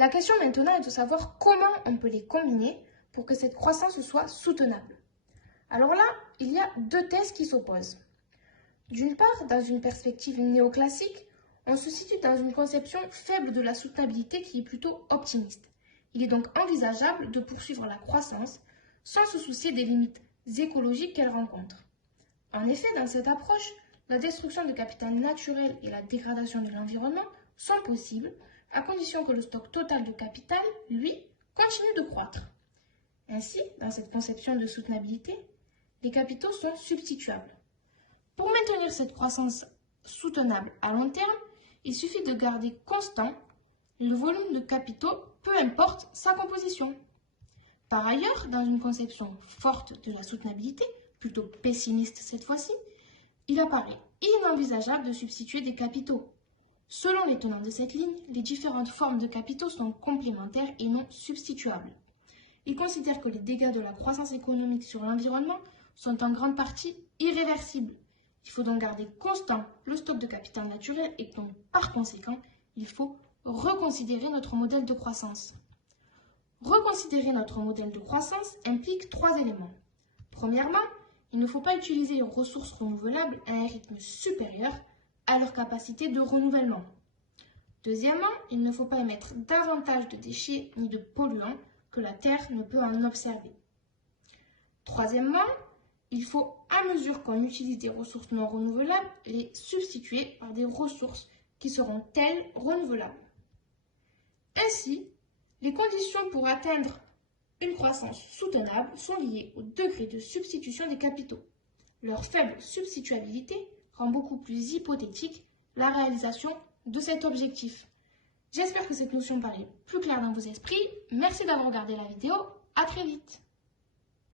La question maintenant est de savoir comment on peut les combiner pour que cette croissance soit soutenable. Alors là, il y a deux thèses qui s'opposent. D'une part, dans une perspective néoclassique, on se situe dans une conception faible de la soutenabilité qui est plutôt optimiste. Il est donc envisageable de poursuivre la croissance sans se soucier des limites écologiques qu'elle rencontre. En effet, dans cette approche, la destruction de capital naturel et la dégradation de l'environnement sont possibles à condition que le stock total de capital, lui, continue de croître. Ainsi, dans cette conception de soutenabilité, les capitaux sont substituables. Pour maintenir cette croissance soutenable à long terme, il suffit de garder constant le volume de capitaux, peu importe sa composition. Par ailleurs, dans une conception forte de la soutenabilité, plutôt pessimiste cette fois-ci, il apparaît inenvisageable de substituer des capitaux. Selon les tenants de cette ligne, les différentes formes de capitaux sont complémentaires et non substituables. Ils considèrent que les dégâts de la croissance économique sur l'environnement sont en grande partie irréversibles. Il faut donc garder constant le stock de capital naturel et donc, par conséquent, il faut reconsidérer notre modèle de croissance. Reconsidérer notre modèle de croissance implique trois éléments. Premièrement, il ne faut pas utiliser les ressources renouvelables à un rythme supérieur à leur capacité de renouvellement. Deuxièmement, il ne faut pas émettre davantage de déchets ni de polluants que la Terre ne peut en observer. Troisièmement, il faut, à mesure qu'on utilise des ressources non renouvelables, les substituer par des ressources qui seront elles renouvelables. Ainsi, les conditions pour atteindre une croissance soutenable sont liées au degré de substitution des capitaux. Leur faible substituabilité rend beaucoup plus hypothétique la réalisation de cet objectif. J'espère que cette notion paraît plus claire dans vos esprits. Merci d'avoir regardé la vidéo. À très vite.